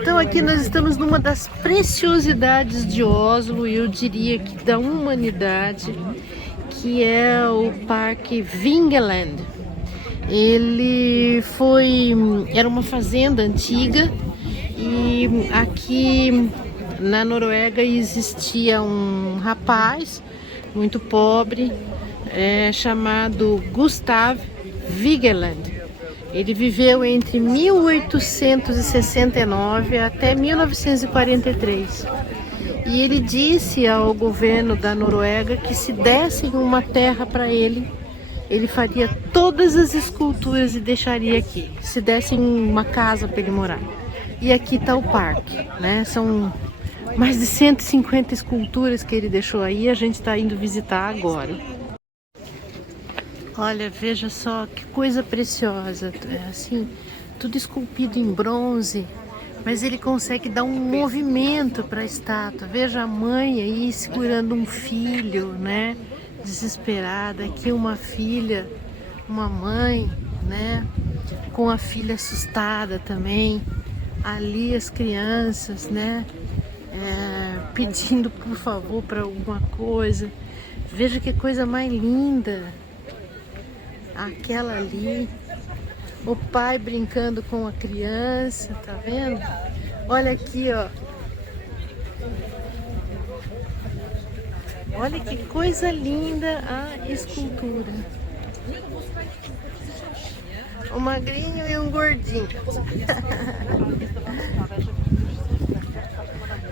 Então aqui nós estamos numa das preciosidades de Oslo, eu diria que da humanidade, que é o Parque Vingeland. Era uma fazenda antiga e aqui na Noruega existia um rapaz muito pobre chamado Gustav Vigeland. Ele viveu entre 1869 até 1943. E ele disse ao governo da Noruega que se dessem uma terra para ele, ele faria todas as esculturas e deixaria aqui. Se dessem uma casa para ele morar. E aqui está o parque, né? São mais de 150 esculturas que ele deixou aí, a gente está indo visitar agora. Olha, veja só que coisa preciosa, assim, tudo esculpido em bronze, mas ele consegue dar um movimento para a estátua. Veja a mãe aí segurando um filho, né, desesperada. Aqui uma filha, uma mãe, né, com a filha assustada também. Ali as crianças, né, pedindo por favor para alguma coisa. Veja que coisa mais linda. Aquela ali, o pai brincando com a criança, tá vendo? Olha aqui, ó. Olha que coisa linda a escultura. Um magrinho e um gordinho.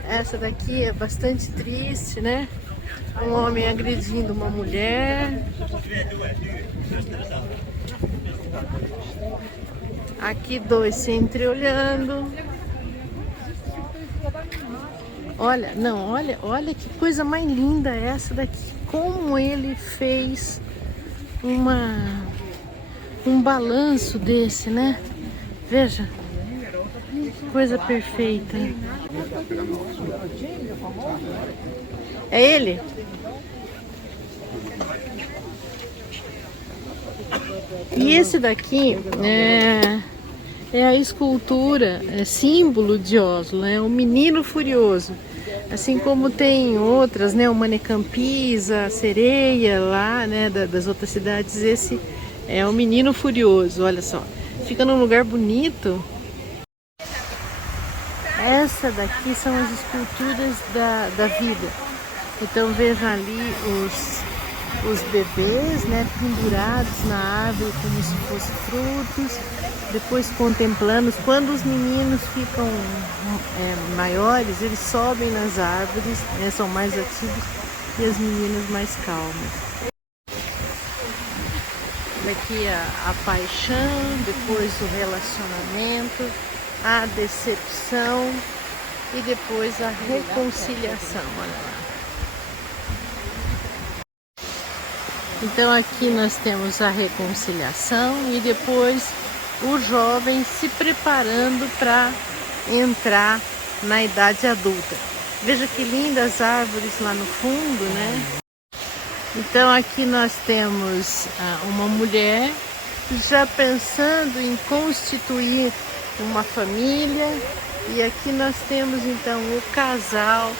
Essa daqui é bastante triste, né? Um homem agredindo uma mulher. Aqui dois se entreolhando. Olha, não, olha que coisa mais linda essa daqui. Como ele fez um balanço desse, né? Veja, coisa perfeita. É ele? E esse daqui é a escultura, símbolo de Oslo, é o Menino Furioso. Assim como tem outras, né, o Mannequin Pisa, a sereia lá, né, das outras cidades, esse é o Menino Furioso, olha só. Fica num lugar bonito. Essa daqui são as esculturas da vida. Então veja ali os bebês, né, pendurados na árvore como se fossem frutos, depois contemplando. Quando os meninos ficam maiores, eles sobem nas árvores, né, são mais ativos, e as meninas mais calmas. Aqui a paixão, depois o relacionamento, a decepção e depois a reconciliação, olha lá. Então aqui nós temos a reconciliação e depois o jovem se preparando para entrar na idade adulta. Veja que lindas árvores lá no fundo, né? Então aqui nós temos uma mulher já pensando em constituir uma família, e aqui nós temos então o casal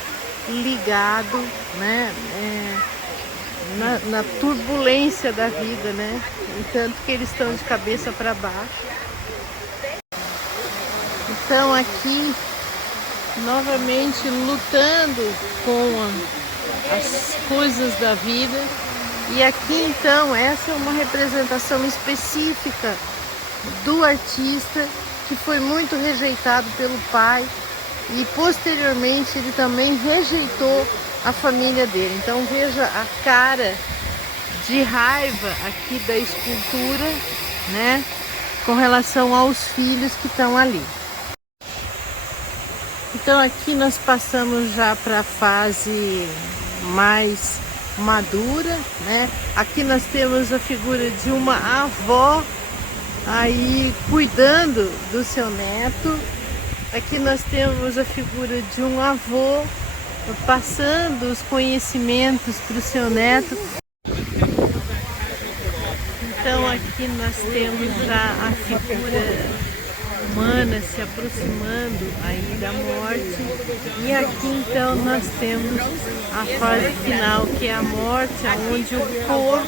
ligado, né? Na turbulência da vida, né? Entanto que eles estão de cabeça para baixo. Então aqui novamente lutando com as coisas da vida. E aqui então essa é uma representação específica do artista, que foi muito rejeitado pelo pai e posteriormente ele também rejeitou a família dele. Então veja a cara de raiva aqui da escultura, né, com relação aos filhos que estão ali. Então aqui nós passamos já para a fase mais madura, né? Aqui nós temos a figura de uma avó aí cuidando do seu neto. Aqui nós temos a figura de um avô passando os conhecimentos para o seu neto. Então aqui nós temos já a figura humana se aproximando aí da morte. E aqui então nós temos a fase final, que é a morte, onde o corpo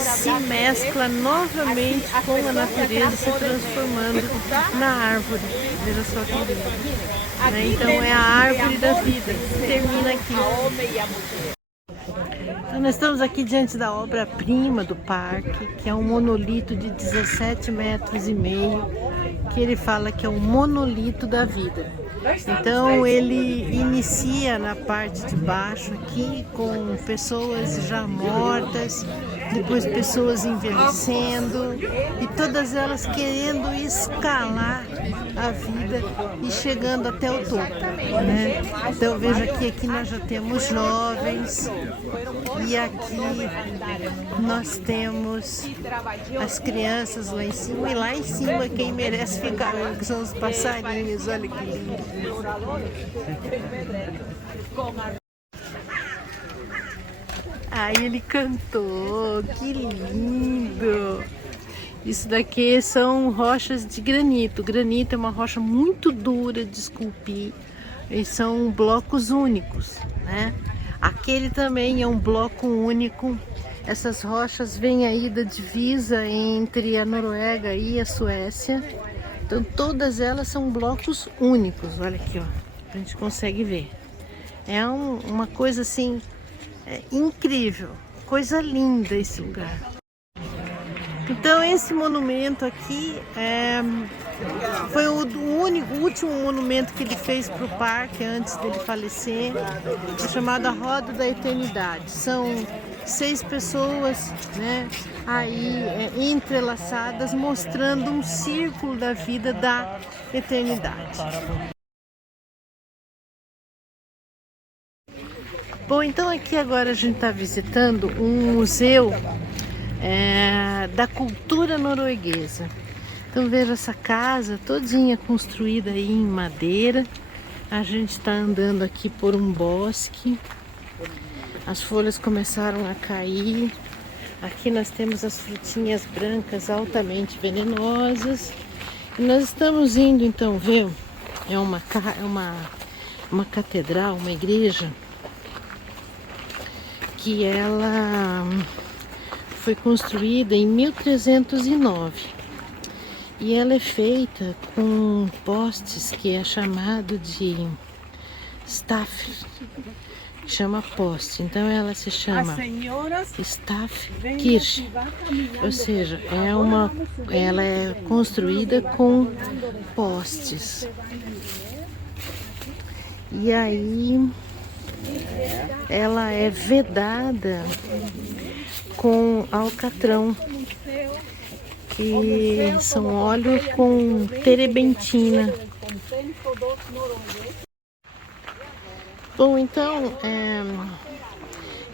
se mescla novamente com a natureza, se transformando na árvore. Veja só que lindo. Então é a árvore da vida, termina aqui. Então nós estamos aqui diante da obra-prima do parque, que é um monolito de 17,5 metros, que ele fala que é o monolito da vida. Então ele inicia na parte de baixo aqui com pessoas já mortas, depois pessoas envelhecendo e todas elas querendo escalar a vida e chegando até o topo, né? Então veja que aqui nós já temos jovens e aqui nós temos as crianças lá em cima, e lá em cima quem merece ficar que são os passarinhos. Olha que lindo. Aí ele cantou, que lindo! Isso daqui são rochas de granito. Granito é uma rocha muito dura de esculpir e são blocos únicos, né? Aquele também é um bloco único. Essas rochas vêm aí da divisa entre a Noruega e a Suécia. Então todas elas são blocos únicos. Olha aqui, ó, a gente consegue ver. É uma coisa assim incrível, coisa linda esse lugar. Então esse monumento aqui foi o último monumento que ele fez para o parque antes dele falecer, chamado a Roda da Eternidade. São 6 pessoas, né, aí entrelaçadas, mostrando um círculo da vida da eternidade. Bom, então aqui agora a gente está visitando um museu da cultura norueguesa. Então veja essa casa todinha construída aí em madeira. A gente está andando aqui por um bosque. As folhas começaram a cair. Aqui nós temos as frutinhas brancas altamente venenosas. E nós estamos indo então ver, é uma catedral, uma igreja, que ela foi construída em 1309 e ela é feita com postes que é chamado de staff, chama poste. Então ela se chama Stavkirke, ou seja, ela é construída com postes. E aí ela é vedada com alcatrão, que são óleos com terebentina. Bom, então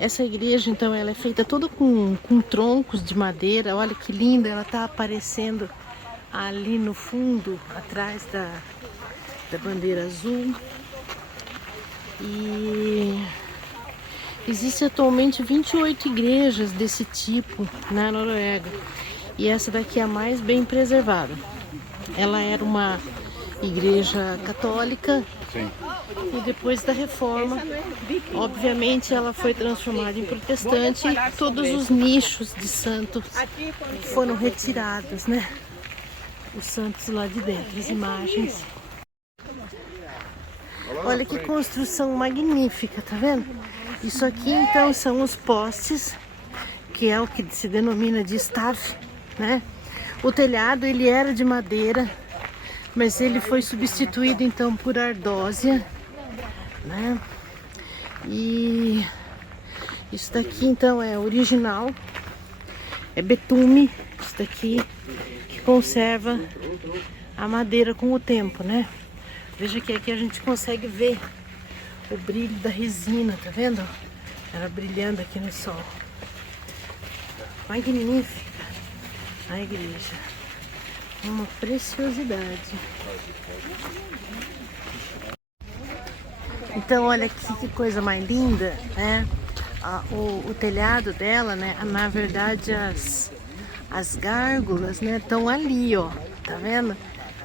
essa igreja então ela é feita toda com troncos de madeira. Olha que linda, ela está aparecendo ali no fundo, atrás da bandeira azul. E existem atualmente 28 igrejas desse tipo na Noruega. E essa daqui é a mais bem preservada. Ela era uma igreja católica. Sim. E depois da reforma, obviamente ela foi transformada em protestante e todos os nichos de santos foram retirados, né? Os santos lá de dentro, as imagens. Olha que construção magnífica, tá vendo? Isso aqui então são os postes, que é o que se denomina de staff, né? O telhado ele era de madeira, mas ele foi substituído então por ardósia, né? E isso daqui então é original, é betume, isso daqui que conserva a madeira com o tempo, né? Veja que aqui a gente consegue ver o brilho da resina, tá vendo? Ela brilhando aqui no sol. Magnífica a igreja. Uma preciosidade. Então olha aqui que coisa mais linda, né? O telhado dela, né? Na verdade as gárgulas, né? Estão ali, ó. Tá vendo?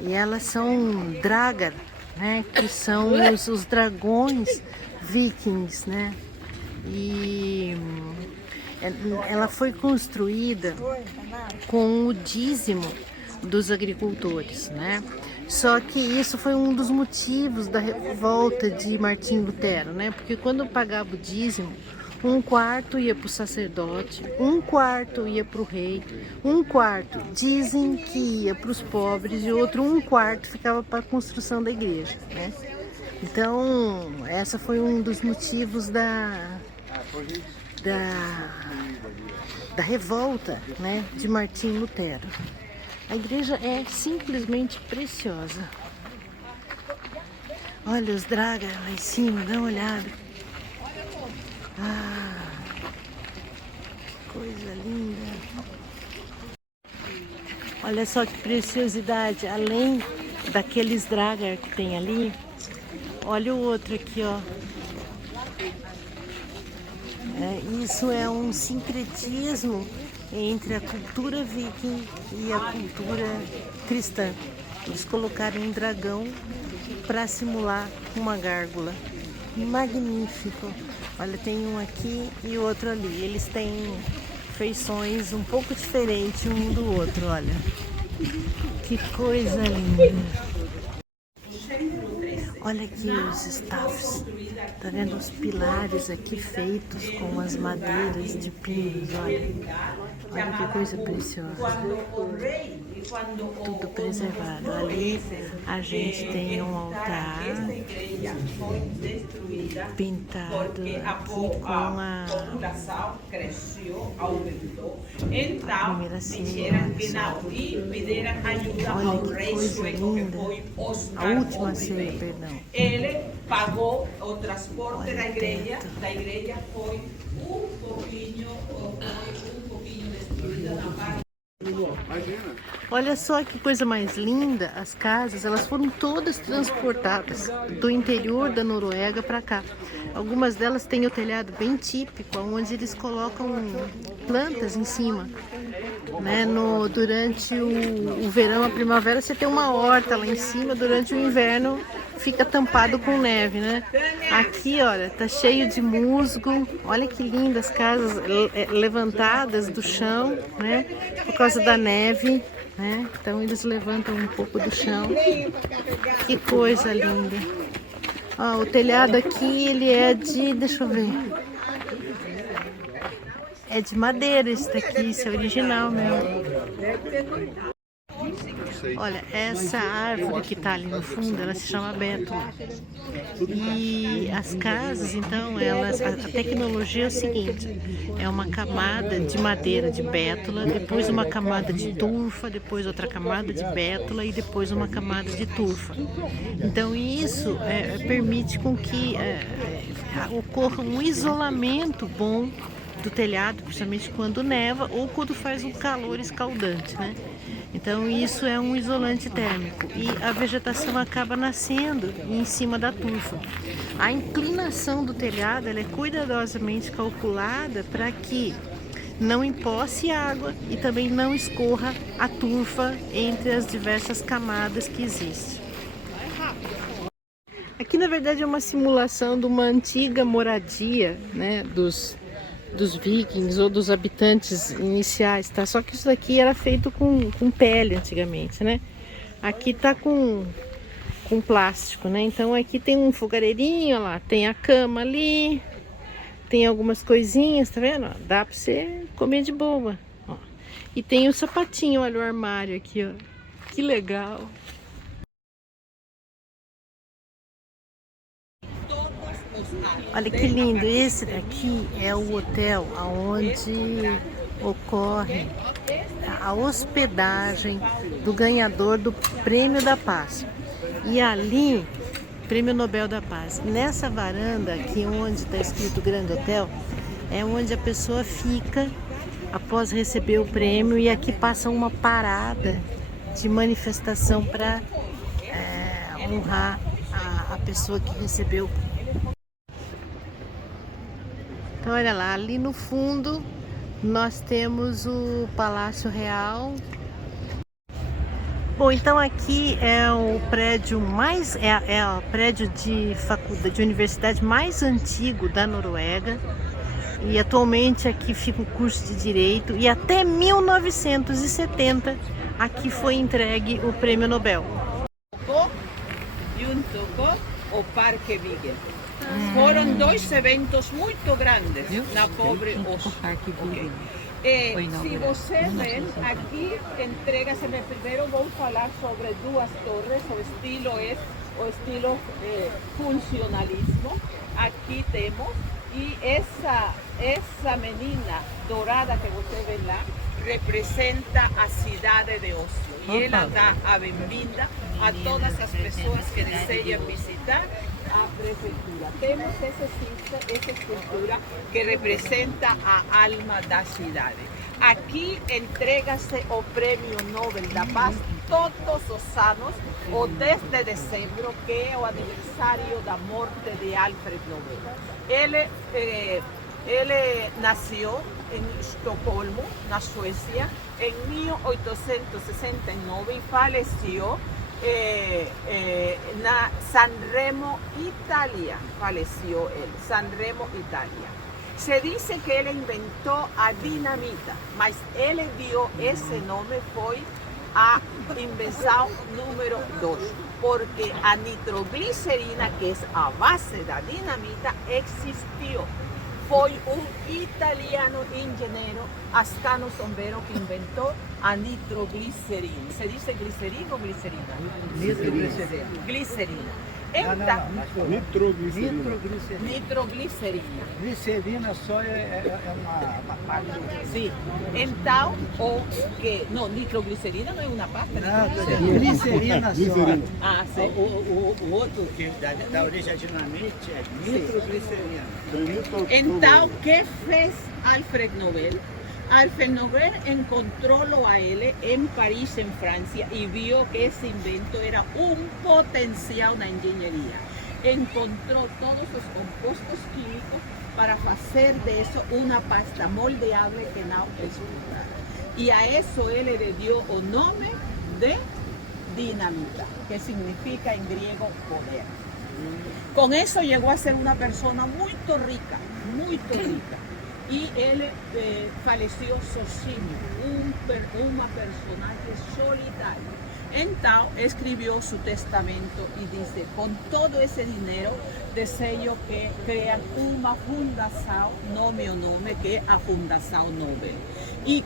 E elas são dragar, né? Que são os dragões vikings, né? E ela foi construída com o dízimo dos agricultores, né? Só que isso foi um dos motivos da revolta de Martim Lutero, né? Porque quando pagava o dízimo, um quarto ia para o sacerdote, um quarto ia para o rei, um quarto dizem que ia para os pobres e outro um quarto ficava para a construção da igreja, né? Então, essa foi um dos motivos da revolta, né, de Martim Lutero. A igreja é simplesmente preciosa. Olha os dragas lá em cima, dá uma olhada. Ah, que coisa linda. Olha só que preciosidade. Além daqueles dragar que tem ali, olha o outro aqui, ó. Isso é um sincretismo entre a cultura viking e a cultura cristã. Eles colocaram um dragão para simular uma gárgula. Magnífico. Olha, tem um aqui e outro ali. Eles têm feições um pouco diferentes um do outro, olha. Que coisa linda. Olha aqui os staffs. Tá vendo os pilares aqui feitos com as madeiras de pinos, olha. Olha que coisa preciosa. Tudo preservado. Ali a gente tem um altar pintado aqui com a primeira ceia. Olha que coisa linda. A última ceia, perdão. Ele pagou o transporte da igreja foi um pouquinho destruída na parte. Olha só que coisa mais linda, as casas, elas foram todas transportadas do interior da Noruega para cá. Algumas delas têm o telhado bem típico, onde eles colocam plantas em cima. Né? Durante o verão, a primavera, você tem uma horta lá em cima, durante o inverno fica tampado com neve, né? Aqui, olha, tá cheio de musgo. Olha que lindas as casas levantadas do chão, né? Por causa da neve, né? Então eles levantam um pouco do chão. Que coisa linda. Ó, o telhado aqui, ele é de, deixa eu ver. É de madeira esse daqui, isso é original mesmo. Olha, essa árvore que está ali no fundo, ela se chama bétula. E as casas, então, a tecnologia é o seguinte, é uma camada de madeira de bétula, depois uma camada de turfa, depois outra camada de bétula e depois uma camada de turfa. Então isso permite com que ocorra um isolamento bom do telhado, principalmente quando neva ou quando faz um calor escaldante, né? Então isso é um isolante térmico e a vegetação acaba nascendo em cima da turfa. A inclinação do telhado ela é cuidadosamente calculada para que não empoce água e também não escorra a turfa entre as diversas camadas que existem. Aqui na verdade é uma simulação de uma antiga moradia, né, dos vikings ou dos habitantes iniciais, tá? Só que isso daqui era feito com pele antigamente, né? Aqui tá com plástico, né? Então aqui tem um fogareirinho, ó lá, tem a cama ali, tem algumas coisinhas, tá vendo? Dá pra você comer de boa, ó. E tem o sapatinho, olha o armário aqui, ó. Que legal! Olha que lindo, esse daqui é o hotel onde ocorre a hospedagem do ganhador do Prêmio da Paz. E ali, Prêmio Nobel da Paz, nessa varanda aqui onde está escrito Grande Hotel, é onde a pessoa fica após receber o prêmio e aqui passa uma parada de manifestação para honrar a pessoa que recebeu. Então olha lá, ali no fundo nós temos o Palácio Real. Bom, então aqui é o prédio mais, é o prédio de faculdade, de universidade mais antigo da Noruega. E atualmente aqui fica o curso de Direito e até 1970 aqui foi entregue o Prêmio Nobel. Junto com o Parque Vigen. Foram dois eventos muito grandes na pobre Oslo. Se você vê, aqui entrega-se, primeiro vou falar sobre duas torres, o estilo funcionalismo, aqui temos, e essa menina dourada que você vê lá, representa a cidade de Oslo, e ela dá a bem-vinda a todas as pessoas que desejam visitar a prefeitura. Temos essa escultura que representa a alma da cidade. Aqui entrega-se o Prêmio Nobel da Paz todos os anos, o 10 de dezembro, que é o aniversário da morte de Alfred Nobel. Ele nasceu em Estocolmo, na Suécia, em 1869 e faleceu na Sanremo, Itália. Faleceu ele, Sanremo, Itália. Se diz que ele inventou a dinamita, mas ele deu esse nome, foi a invenção número 2, porque a nitroglicerina, que é a base da dinamita, existiu. Foi um italiano engenheiro, Ascano Sombero, que inventou a nitroglicerina. Se diz glicerina ou glicerina? Nitroglicerina. Glicerina. Não. Nitroglicerina. Nitroglicerina. Glicerina só é uma parte. Sim. Então, não, nitroglicerina não é uma parte? Não, glicerina só. Ah, sim. O outro que dá origem à dinamite é nitroglicerina. Então, o que fez Alfred Nobel? Alfred Nobel encontrou a ele em Paris, em França, e viu que esse invento era um potencial na engenharia. Encontrou todos os compostos químicos para fazer disso uma pasta moldeável que não explodara. E a isso ele lhe deu o nome de dinamita, que significa em grego poder. Com isso chegou a ser uma pessoa muito rica, muito rica. E ele faleceu sozinho, uma personagem solitária. Então, escreveu seu testamento e disse: com todo esse dinheiro, desejo que criem uma fundação, no meu nome, que é a Fundação Nobel. E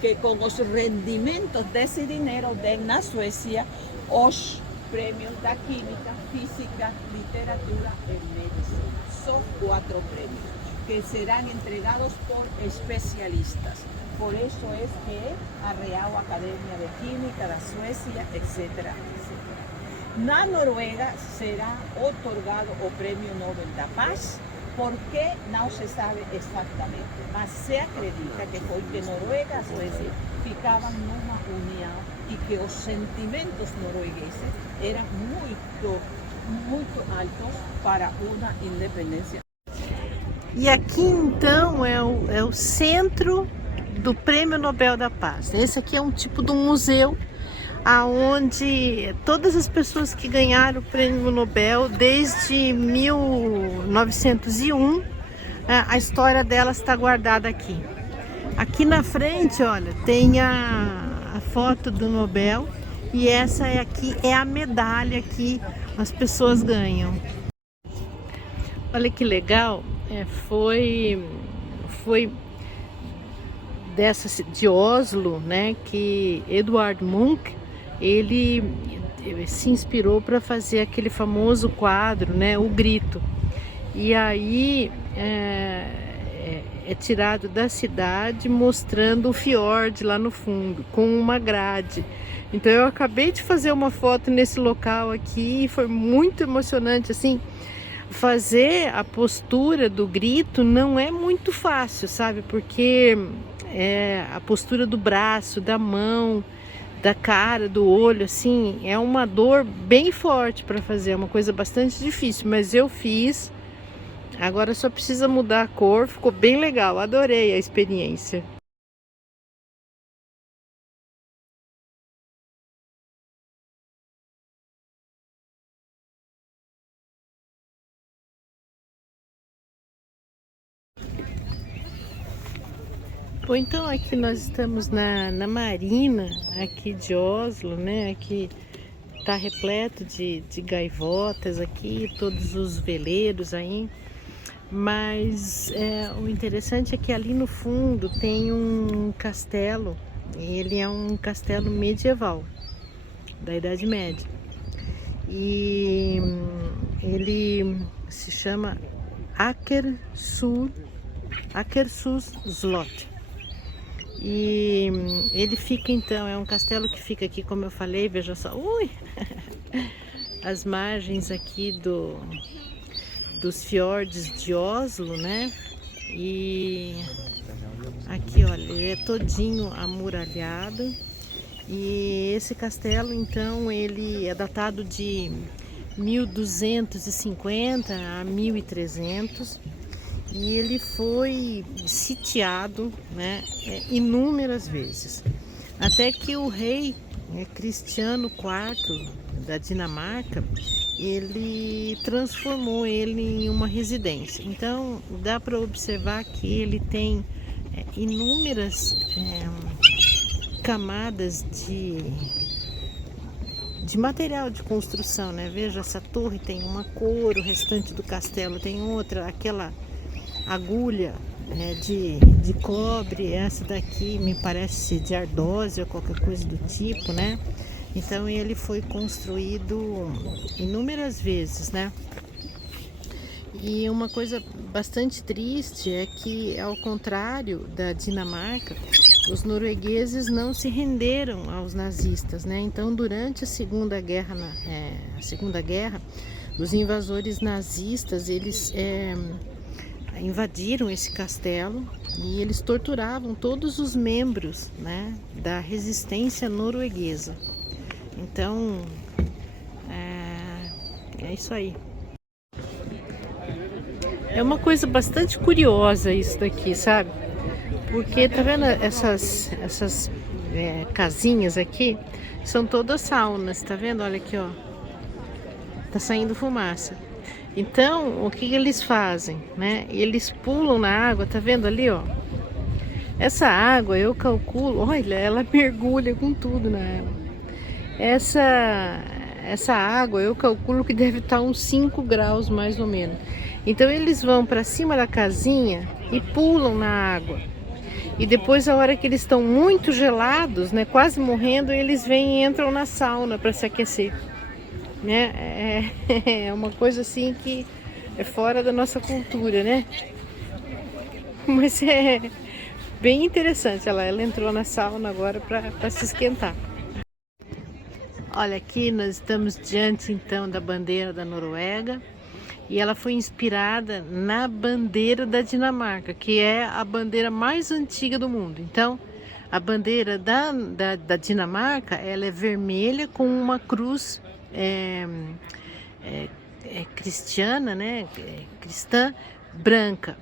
que com os rendimentos desse dinheiro, deem na Suécia os prêmios da Química, Física, Literatura e Medicina. Só 4 prêmios, que serão entregados por especialistas. Por isso é que a Real Academia de Química da Suécia, etc. Na Noruega será otorgado o Prêmio Nobel da Paz, porque não se sabe exatamente, mas se acredita que foi que Noruega e a Suécia ficavam numa união e que os sentimentos noruegueses eram muito altos para uma independência. E aqui então é o centro do Prêmio Nobel da Paz. Esse aqui é um tipo de um museu aonde todas as pessoas que ganharam o Prêmio Nobel desde 1901, a história delas está guardada aqui. Aqui na frente, olha, tem a foto do Nobel e essa aqui é a medalha que as pessoas ganham. Olha que legal, foi de Oslo, né, que Edvard Munch, ele se inspirou para fazer aquele famoso quadro, né, O Grito. E aí é tirado da cidade mostrando o fiord lá no fundo, com uma grade. Então eu acabei de fazer uma foto nesse local aqui e foi muito emocionante, assim. Fazer a postura do grito não é muito fácil, sabe? Porque a postura do braço, da mão, da cara, do olho, assim, é uma dor bem forte para fazer, é uma coisa bastante difícil, mas eu fiz. Agora só precisa mudar a cor, ficou bem legal, adorei a experiência. Bom, então aqui nós estamos na marina aqui de Oslo, né? Aqui tá repleto de gaivotas aqui, todos os veleiros aí. Mas o interessante é que ali no fundo tem um castelo. Ele é um castelo medieval, da Idade Média. E ele se chama Akershus Slot. E ele fica então, é um castelo que fica aqui, como eu falei, veja só, as margens aqui dos fiordes de Oslo, né? E aqui, olha, ele é todinho amuralhado. E esse castelo, então, ele é datado de 1250 a 1300. E ele foi sitiado, né, inúmeras vezes, até que o rei Cristiano IV da Dinamarca, ele transformou ele em uma residência. Então dá para observar que ele tem inúmeras camadas de material de construção, né? Veja, essa torre tem uma cor, o restante do castelo tem outra, aquela agulha de cobre, essa daqui me parece ser de ardósia ou qualquer coisa do tipo, né? Então ele foi construído inúmeras vezes, né? E uma coisa bastante triste é que, ao contrário da Dinamarca, os noruegueses não se renderam aos nazistas, né? Então, durante a Segunda Guerra, os invasores nazistas, eles invadiram esse castelo e eles torturavam todos os membros, né, da resistência norueguesa. Então, é isso aí. É uma coisa bastante curiosa isso daqui, sabe? Porque tá vendo essas casinhas aqui? São todas saunas, tá vendo? Olha aqui, ó. Tá saindo fumaça. Então, o que eles fazem, né? Eles pulam na água, tá vendo ali, ó? Essa água, eu calculo, olha, ela mergulha com tudo na água. Essa água, eu calculo que deve estar uns 5 graus mais ou menos. Então, eles vão para cima da casinha e pulam na água. E depois, a hora que eles estão muito gelados, né, quase morrendo, eles vêm e entram na sauna para se aquecer. Né? É uma coisa assim que é fora da nossa cultura, né? Mas é bem interessante. Ela entrou na sauna agora para se esquentar. Olha, aqui nós estamos diante então da bandeira da Noruega e ela foi inspirada na bandeira da Dinamarca, que é a bandeira mais antiga do mundo. Então, a bandeira da Dinamarca, ela é vermelha com uma cruz cristiana, né, cristã, branca.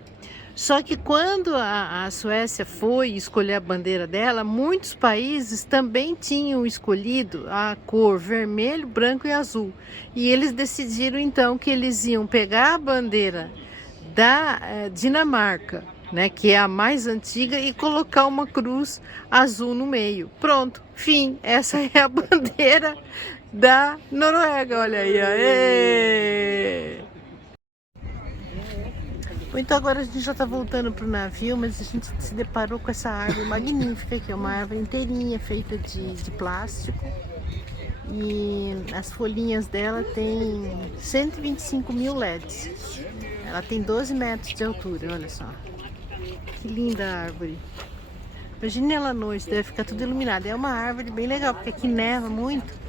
Só que quando a Suécia foi escolher a bandeira dela, muitos países também tinham escolhido a cor vermelho, branco e azul. E eles decidiram então que eles iam pegar a bandeira da Dinamarca, né, que é a mais antiga, e colocar uma cruz azul no meio. Pronto, fim. Essa é a bandeira da Noruega, olha aí, aê! Então agora a gente já está voltando para o navio, mas a gente se deparou com essa árvore magnífica aqui, uma árvore inteirinha feita de plástico, e as folhinhas dela tem 125 mil LEDs. Ela tem 12 metros de altura, olha só. Que linda árvore. Imagine ela à noite, deve ficar tudo iluminado. É uma árvore bem legal, porque aqui neva muito.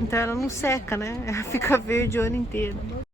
Então ela não seca, né? Ela fica verde o ano inteiro.